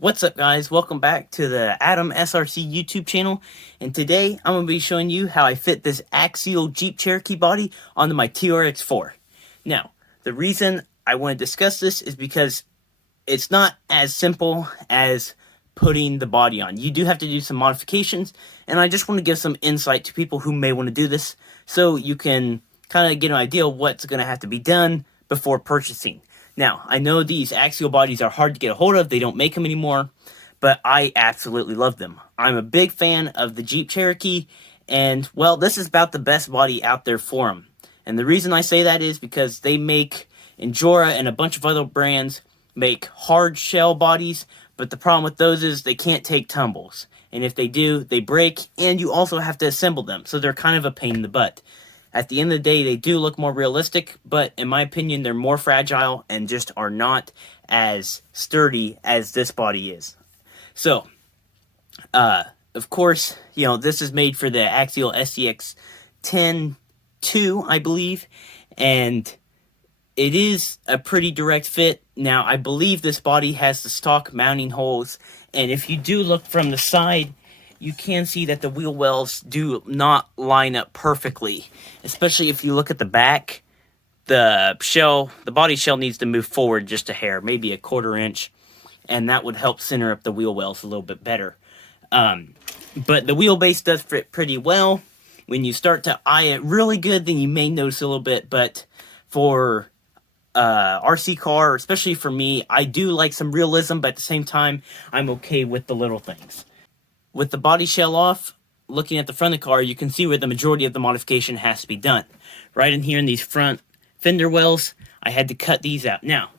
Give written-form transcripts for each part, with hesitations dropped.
What's up, guys? Welcome back to the Adam SRC YouTube channel, and today I'm going to be showing you how I fit this axial Jeep Cherokee body onto my TRX4. Now, the reason I want to discuss this is because it's not as simple as putting the body on. You do have to do some modifications, and I just want to give some insight to people who may want to do this so you can kind of get an idea of what's going to have to be done before purchasing. Now, I know these axial bodies are hard to get a hold of. They don't make them anymore, but I absolutely love them. I'm a big fan of the Jeep Cherokee, and, well, this is about the best body out there for them. And the reason I say that is because they make, Endura and a bunch of other brands make hard shell bodies, but the problem with those is they can't take tumbles. And if they do, they break, and you also have to assemble them, so they're kind of a pain in the butt. At the end of the day, they do look more realistic, but in my opinion, they're more fragile and just are not as sturdy as this body is. So, of course, this is made for the Axial SCX 10-2, I believe, and it is a pretty direct fit. Now, I believe this body has the stock mounting holes, and if you do look from the side, you can see that the wheel wells do not line up perfectly, especially if you look at the back. The body shell needs to move forward just a hair, maybe a quarter inch, and that would help center up the wheel wells a little bit better. But the wheelbase does fit pretty well. When you start to eye it really good, then you may notice a little bit, but for RC car, especially for me, I do like some realism, but at the same time, I'm okay with the little things. With the body shell off, looking at the front of the car, you can see where the majority of the modification has to be done. Right in here in these front fender wells, I had to cut these out. Now,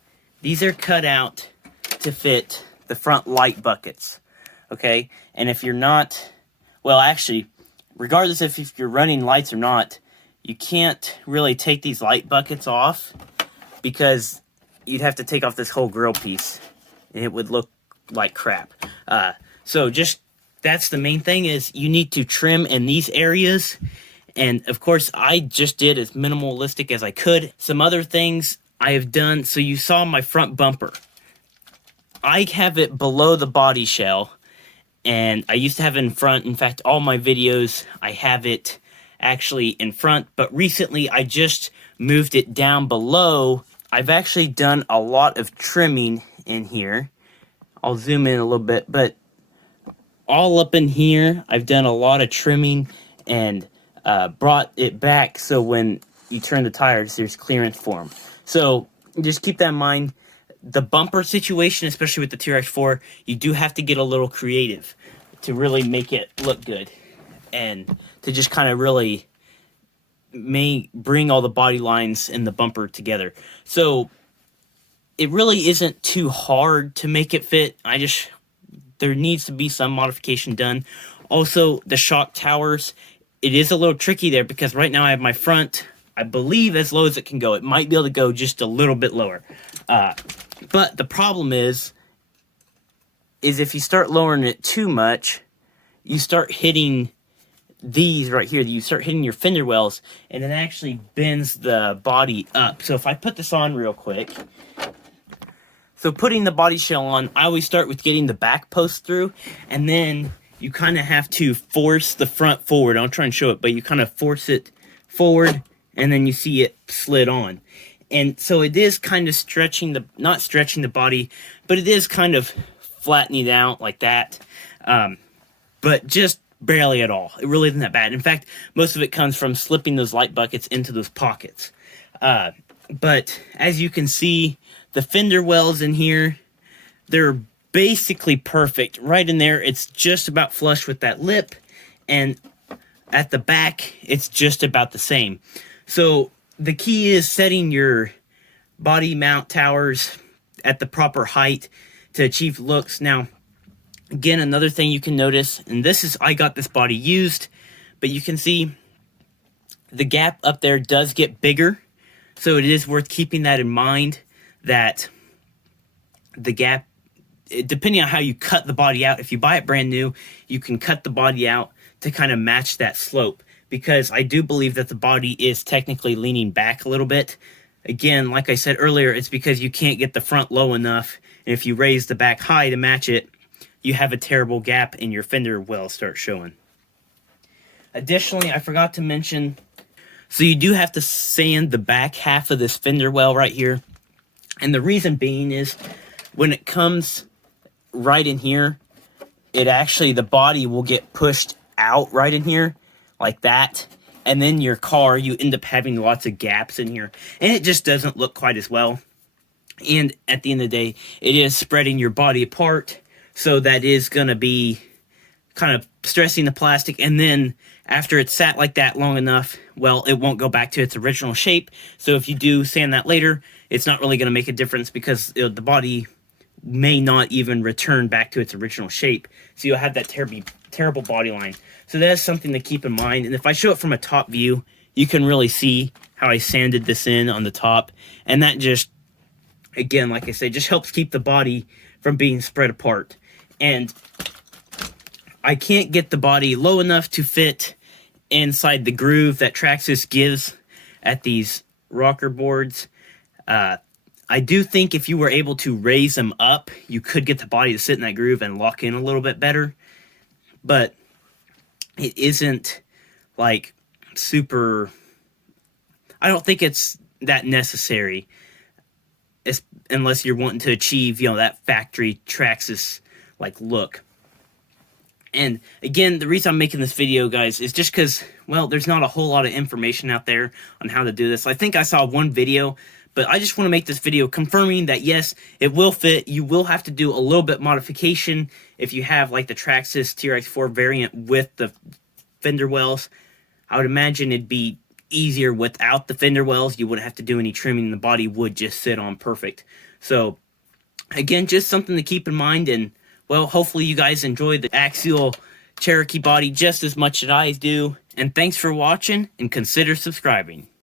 these are cut out to fit the front light buckets, okay? And if you're not, well, actually, regardless if you're running lights or not, you can't really take these light buckets off because you'd have to take off this whole grill piece, and it would look like crap. So just that's the main thing, is you need to trim in these areas. And of course, I just did as minimalistic as I could. Some other things I have done. So you saw my front bumper. I have it below the body shell, and I used to have it in front. In fact, all my videos, I have it actually in front. But recently, I just moved it down below. I've actually done a lot of trimming in here. I'll zoom in a little bit, but all up in here, I've done a lot of trimming and brought it back so when you turn the tires, there's clearance for them. So just keep that in mind. The bumper situation, especially with the TRX4, you do have to get a little creative to really make it look good and to just kind of really bring all the body lines in the bumper together. So it really isn't too hard to make it fit. There needs to be some modification done. Also, the shock towers, it is a little tricky there because right now I have my front, I believe, as low as it can go. It might be able to go just a little bit lower. But the problem is if you start lowering it too much, you start hitting these right here. You start hitting your fender wells, and it actually bends the body up. So if I put this on real quick. So putting the body shell on, I always start with getting the back post through, and then you kind of have to force the front forward. I'll try and show it, but you kind of force it forward, and then you see it slid on. And so it is kind of not stretching the body, but it is kind of flattening it out like that. But just barely at all. It really isn't that bad. In fact, most of it comes from slipping those light buckets into those pockets. But as you can see, the fender wells in here, they're basically perfect. Right in there, it's just about flush with that lip. And at the back, it's just about the same. So the key is setting your body mount towers at the proper height to achieve looks. Now, again, another thing you can notice, and I got this body used, but you can see the gap up there does get bigger. So it is worth keeping that in mind, that the gap, depending on how you cut the body out, if you buy it brand new, you can cut the body out to kind of match that slope, because I do believe that the body is technically leaning back a little bit. again, like I said earlier, it's because you can't get the front low enough, and if you raise the back high to match it, you have a terrible gap and your fender well starts showing. Additionally, I forgot to mention, so you do have to sand the back half of this fender well right here. And the reason being is when it comes right in here, it actually, the body will get pushed out right in here like that. And then your car, you end up having lots of gaps in here. And it just doesn't look quite as well. And at the end of the day, it is spreading your body apart. So that is going to be kind of stressing the plastic. And then after it's sat like that long enough, well, it won't go back to its original shape. So if you do sand that later, it's not really going to make a difference because the body may not even return back to its original shape. So you'll have that terrible body line. So that is something to keep in mind. And if I show it from a top view, you can really see how I sanded this in on the top. And that just, again, like I said, just helps keep the body from being spread apart. And I can't get the body low enough to fit inside the groove that Traxxas gives at these rocker boards. I do think if you were able to raise them up, you could get the body to sit in that groove and lock in a little bit better. But it isn't like super, I don't think it's that necessary, unless you're wanting to achieve, you know, that factory Traxxas like look. And again, the reason I'm making this video, guys, is just because, well, there's not a whole lot of information out there on how to do this. I think I saw one video, but I just want to make this video confirming that, yes, it will fit. You will have to do a little bit modification if you have, like, the Traxxas TRX4 variant with the fender wells. I would imagine it'd be easier without the fender wells. You wouldn't have to do any trimming. The body would just sit on perfect. So, again, just something to keep in mind. And, well, hopefully you guys enjoyed the axial Cherokee body just as much as I do. And thanks for watching, and consider subscribing.